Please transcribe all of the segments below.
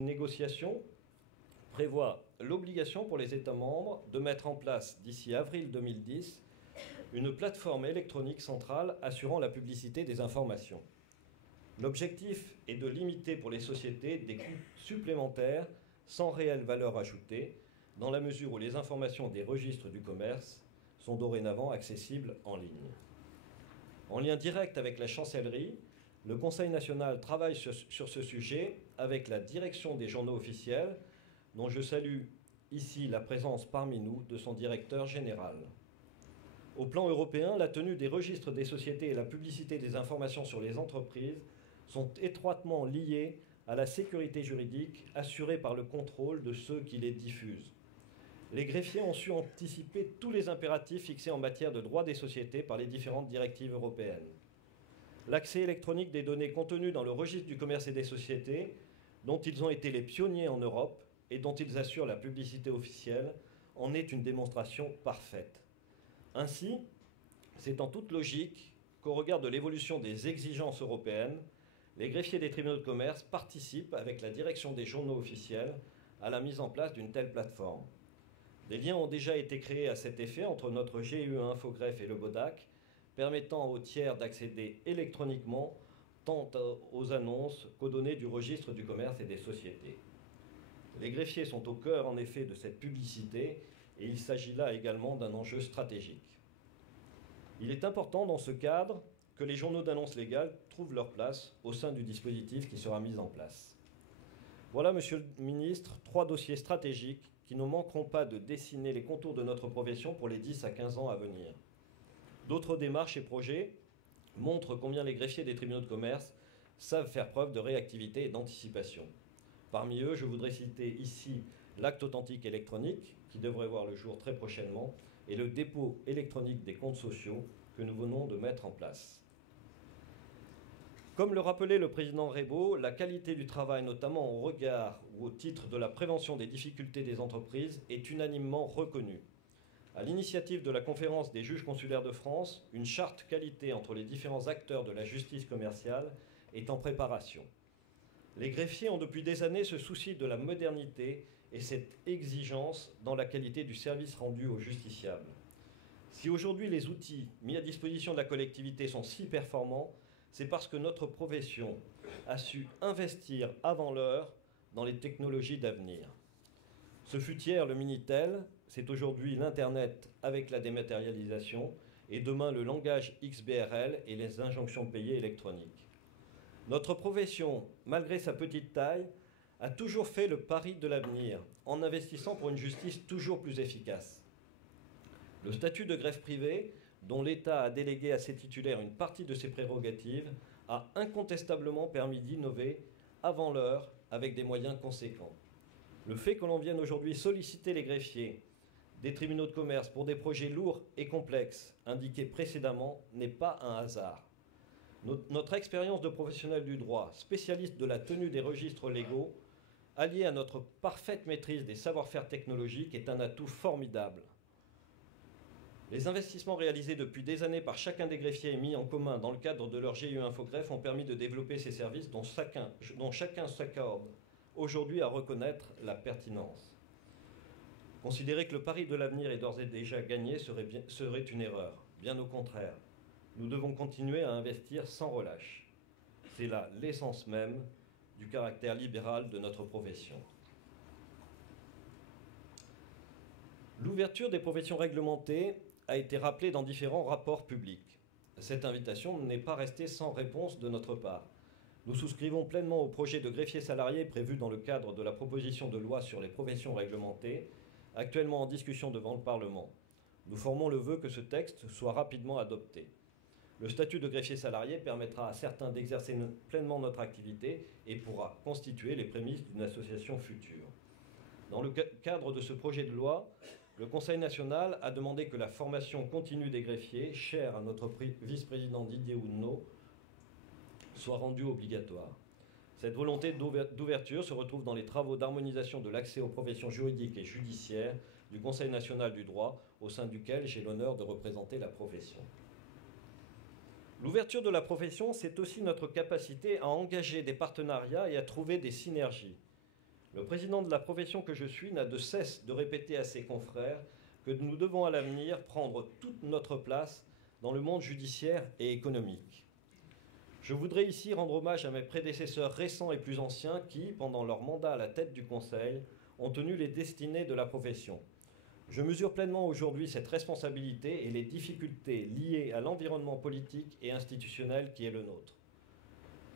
négociation prévoit l'obligation pour les États membres de mettre en place, d'ici avril 2010, une plateforme électronique centrale assurant la publicité des informations. L'objectif est de limiter pour les sociétés des coûts supplémentaires sans réelle valeur ajoutée, dans la mesure où les informations des registres du commerce sont dorénavant accessibles en ligne. En lien direct avec la chancellerie, le Conseil national travaille sur ce sujet avec la direction des journaux officiels, dont je salue ici la présence parmi nous de son directeur général. Au plan européen, la tenue des registres des sociétés et la publicité des informations sur les entreprises sont étroitement liées à la sécurité juridique assurée par le contrôle de ceux qui les diffusent. Les greffiers ont su anticiper tous les impératifs fixés en matière de droit des sociétés par les différentes directives européennes. L'accès électronique des données contenues dans le registre du commerce et des sociétés, dont ils ont été les pionniers en Europe et dont ils assurent la publicité officielle, en est une démonstration parfaite. Ainsi, c'est en toute logique qu'au regard de l'évolution des exigences européennes, les greffiers des tribunaux de commerce participent avec la direction des journaux officiels à la mise en place d'une telle plateforme. Des liens ont déjà été créés à cet effet entre notre GUE Infogreffe et le BODAC, permettant aux tiers d'accéder électroniquement tant aux annonces qu'aux données du registre du commerce et des sociétés. Les greffiers sont au cœur en effet de cette publicité et il s'agit là également d'un enjeu stratégique. Il est important dans ce cadre que les journaux d'annonces légales trouvent leur place au sein du dispositif qui sera mis en place. Voilà, Monsieur le Ministre, 3 dossiers stratégiques qui ne manqueront pas de dessiner les contours de notre profession pour les 10 à 15 ans à venir. D'autres démarches et projets montrent combien les greffiers des tribunaux de commerce savent faire preuve de réactivité et d'anticipation. Parmi eux, je voudrais citer ici l'acte authentique électronique, qui devrait voir le jour très prochainement, et le dépôt électronique des comptes sociaux que nous venons de mettre en place. Comme le rappelait le président Reybaud, la qualité du travail, notamment au regard ou au titre de la prévention des difficultés des entreprises, est unanimement reconnue. À l'initiative de la Conférence des juges consulaires de France, une charte qualité entre les différents acteurs de la justice commerciale est en préparation. Les greffiers ont depuis des années ce souci de la modernité et cette exigence dans la qualité du service rendu aux justiciables. Si aujourd'hui les outils mis à disposition de la collectivité sont si performants, c'est parce que notre profession a su investir avant l'heure dans les technologies d'avenir. Ce fut hier le Minitel, c'est aujourd'hui l'Internet avec la dématérialisation et demain le langage XBRL et les injonctions payées électroniques. Notre profession, malgré sa petite taille, a toujours fait le pari de l'avenir en investissant pour une justice toujours plus efficace. Le statut de greffe privée, dont l'État a délégué à ses titulaires une partie de ses prérogatives, a incontestablement permis d'innover avant l'heure avec des moyens conséquents. Le fait que l'on vienne aujourd'hui solliciter les greffiers des tribunaux de commerce pour des projets lourds et complexes indiqués précédemment n'est pas un hasard. Notre expérience de professionnel du droit, spécialiste de la tenue des registres légaux, alliée à notre parfaite maîtrise des savoir-faire technologiques, est un atout formidable. Les investissements réalisés depuis des années par chacun des greffiers et mis en commun dans le cadre de leur GUE Infogreffe ont permis de développer ces services dont chacun s'accorde aujourd'hui à reconnaître la pertinence. Considérer que le pari de l'avenir est d'ores et déjà gagné serait une erreur. Bien au contraire, nous devons continuer à investir sans relâche. C'est là l'essence même du caractère libéral de notre profession. L'ouverture des professions réglementées a été rappelée dans différents rapports publics. Cette invitation n'est pas restée sans réponse de notre part. Nous souscrivons pleinement au projet de greffier salarié prévu dans le cadre de la proposition de loi sur les professions réglementées, actuellement en discussion devant le Parlement. Nous formons le vœu que ce texte soit rapidement adopté. Le statut de greffier salarié permettra à certains d'exercer pleinement notre activité et pourra constituer les prémices d'une association future. Dans le cadre de ce projet de loi, le Conseil national a demandé que la formation continue des greffiers, chère à notre vice-président Didier Houdneau, soit rendue obligatoire. Cette volonté d'ouverture se retrouve dans les travaux d'harmonisation de l'accès aux professions juridiques et judiciaires du Conseil national du droit, au sein duquel j'ai l'honneur de représenter la profession. L'ouverture de la profession, c'est aussi notre capacité à engager des partenariats et à trouver des synergies. Le président de la profession que je suis n'a de cesse de répéter à ses confrères que nous devons à l'avenir prendre toute notre place dans le monde judiciaire et économique. Je voudrais ici rendre hommage à mes prédécesseurs récents et plus anciens qui, pendant leur mandat à la tête du Conseil, ont tenu les destinées de la profession. Je mesure pleinement aujourd'hui cette responsabilité et les difficultés liées à l'environnement politique et institutionnel qui est le nôtre.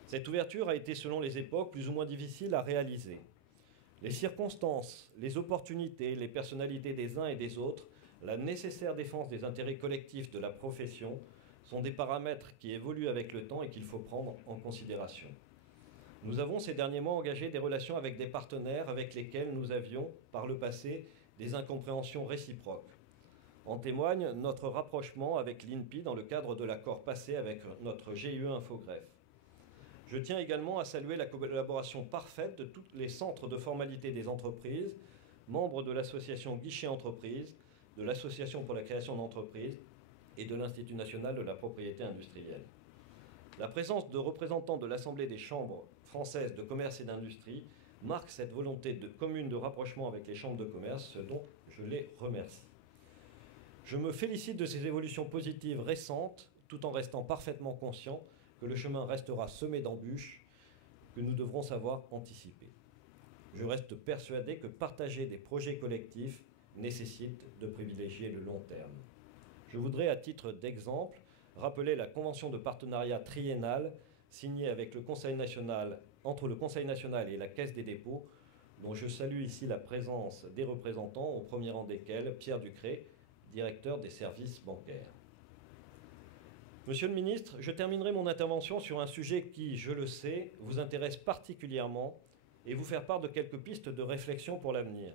Cette ouverture a été, selon les époques, plus ou moins difficile à réaliser. Les circonstances, les opportunités, les personnalités des uns et des autres, la nécessaire défense des intérêts collectifs de la profession sont des paramètres qui évoluent avec le temps et qu'il faut prendre en considération. Nous avons ces derniers mois engagé des relations avec des partenaires avec lesquels nous avions, par le passé, des incompréhensions réciproques. En témoigne notre rapprochement avec l'INPI dans le cadre de l'accord passé avec notre GIE Infogreffe. Je tiens également à saluer la collaboration parfaite de tous les centres de formalité des entreprises, membres de l'association Guichet Entreprises, de l'Association pour la création d'entreprises et de l'Institut national de la propriété industrielle. La présence de représentants de l'Assemblée des chambres françaises de commerce et d'industrie marque cette volonté commune de rapprochement avec les chambres de commerce, ce dont je les remercie. Je me félicite de ces évolutions positives récentes, tout en restant parfaitement conscient que le chemin restera semé d'embûches que nous devrons savoir anticiper. Je reste persuadé que partager des projets collectifs nécessite de privilégier le long terme. Je voudrais, à titre d'exemple, rappeler la convention de partenariat triennale signée avec le Conseil national, entre le Conseil national et la Caisse des dépôts, dont je salue ici la présence des représentants, au premier rang desquels Pierre Ducré, directeur des services bancaires. Monsieur le ministre, je terminerai mon intervention sur un sujet qui, je le sais, vous intéresse particulièrement et vous faire part de quelques pistes de réflexion pour l'avenir.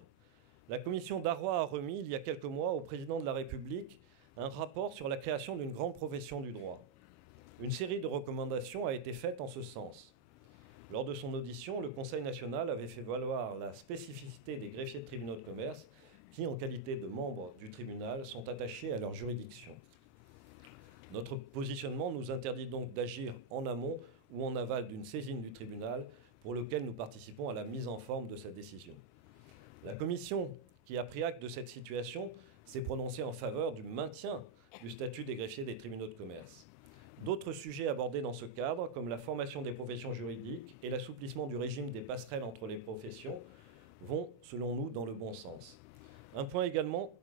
La commission Darrois a remis, il y a quelques mois, au président de la République un rapport sur la création d'une grande profession du droit. Une série de recommandations a été faite en ce sens. Lors de son audition, le Conseil national avait fait valoir la spécificité des greffiers de tribunaux de commerce qui, en qualité de membres du tribunal, sont attachés à leur juridiction. Notre positionnement nous interdit donc d'agir en amont ou en aval d'une saisine du tribunal pour lequel nous participons à la mise en forme de sa décision. La Commission, qui a pris acte de cette situation, s'est prononcée en faveur du maintien du statut des greffiers des tribunaux de commerce. D'autres sujets abordés dans ce cadre, comme la formation des professions juridiques et l'assouplissement du régime des passerelles entre les professions, vont, selon nous, dans le bon sens. Un point également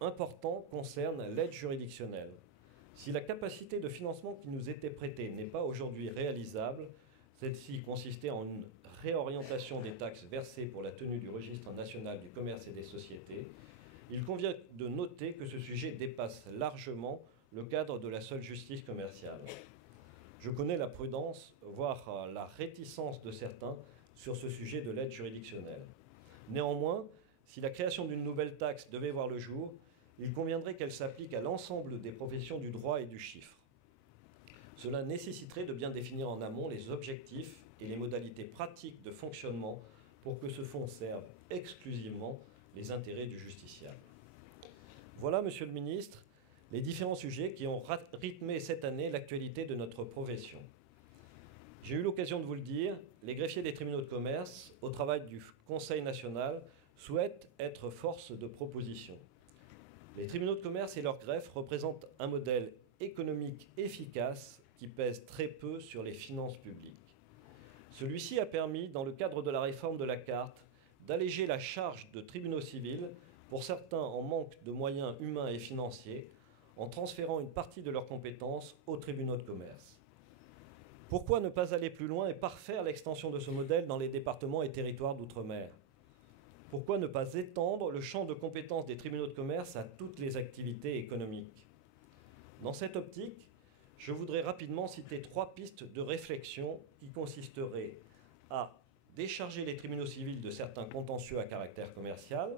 important concerne l'aide juridictionnelle. Si la capacité de financement qui nous était prêtée n'est pas aujourd'hui réalisable, celle-ci consistait en une réorientation des taxes versées pour la tenue du registre national du commerce et des sociétés, il convient de noter que ce sujet dépasse largement le cadre de la seule justice commerciale. Je connais la prudence, voire la réticence de certains sur ce sujet de l'aide juridictionnelle. Néanmoins, si la création d'une nouvelle taxe devait voir le jour, il conviendrait qu'elle s'applique à l'ensemble des professions du droit et du chiffre. Cela nécessiterait de bien définir en amont les objectifs et les modalités pratiques de fonctionnement pour que ce fonds serve exclusivement les intérêts du justiciable. Voilà, Monsieur le Ministre, les différents sujets qui ont rythmé cette année l'actualité de notre profession. J'ai eu l'occasion de vous le dire, les greffiers des tribunaux de commerce, au travail du Conseil national, souhaitent être force de proposition. Les tribunaux de commerce et leurs greffes représentent un modèle économique efficace qui pèse très peu sur les finances publiques. Celui-ci a permis, dans le cadre de la réforme de la carte, d'alléger la charge de tribunaux civils, pour certains en manque de moyens humains et financiers, en transférant une partie de leurs compétences aux tribunaux de commerce. Pourquoi ne pas aller plus loin et parfaire l'extension de ce modèle dans les départements et territoires d'outre-mer ? Pourquoi ne pas étendre le champ de compétences des tribunaux de commerce à toutes les activités économiques ? Dans cette optique, je voudrais rapidement citer 3 pistes de réflexion qui consisteraient à décharger les tribunaux civils de certains contentieux à caractère commercial.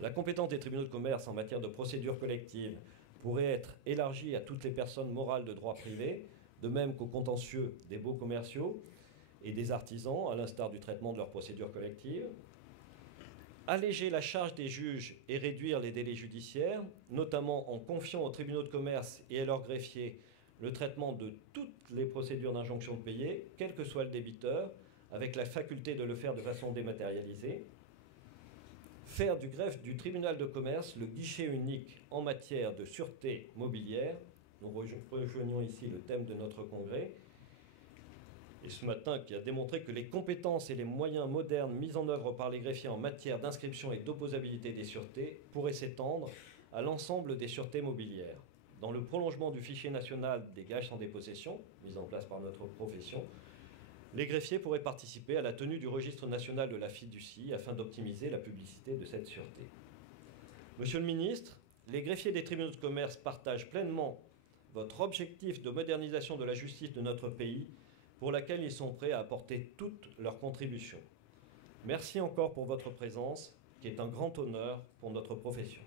La compétence des tribunaux de commerce en matière de procédure collective pourrait être élargie à toutes les personnes morales de droit privé, de même qu'aux contentieux des baux commerciaux et des artisans, à l'instar du traitement de leurs procédures collectives. Alléger la charge des juges et réduire les délais judiciaires, notamment en confiant aux tribunaux de commerce et à leurs greffiers le traitement de toutes les procédures d'injonction de payer, quel que soit le débiteur, avec la faculté de le faire de façon dématérialisée. Faire du greffe du tribunal de commerce le guichet unique en matière de sûreté mobilière. Nous rejoignons ici le thème de notre congrès. Et ce matin, qui a démontré que les compétences et les moyens modernes mis en œuvre par les greffiers en matière d'inscription et d'opposabilité des sûretés pourraient s'étendre à l'ensemble des sûretés mobilières. Dans le prolongement du fichier national des gages sans dépossession, mis en place par notre profession, les greffiers pourraient participer à la tenue du registre national de la fiducie afin d'optimiser la publicité de cette sûreté. Monsieur le ministre, les greffiers des tribunaux de commerce partagent pleinement votre objectif de modernisation de la justice de notre pays, pour laquelle ils sont prêts à apporter toute leur contribution. Merci encore pour votre présence, qui est un grand honneur pour notre profession.